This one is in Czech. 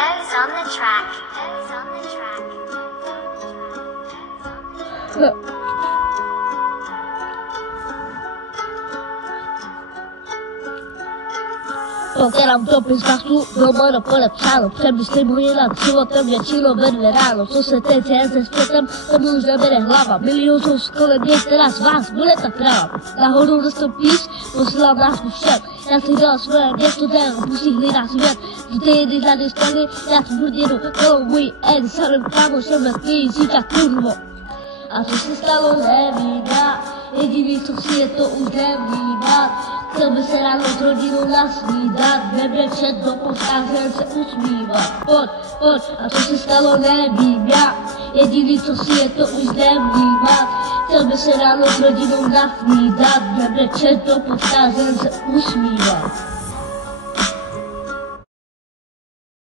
Goes on the track. Otieram topy z gasu, do mojho podepsáno. Přemyslím nad životem, je čilo vedle ráno. Co se teče se světem, to mi už nebere hlava. Milion jsou kolem něj, která z vás bude ta práva. Nahoru dostupíš, posílám lásku všem. Já si dal svoje město, ten musí hlídat svět. Ty jedy tady strany, já tu hrdinu, to můj en, samým kámošem ve tvý říká kurvo. A co se stalo, nevím já, jediný, co si je to už nevnímat. Chtěl by se ráno s rodinou nasnídat, nebrečet do postáře se usmívat. Pojď, a co se stalo, nevím já, jediný, co si je to už nevnímat. Chtěl by se ráno s rodinou nasnídat, nebrečet do postáře se usmívat.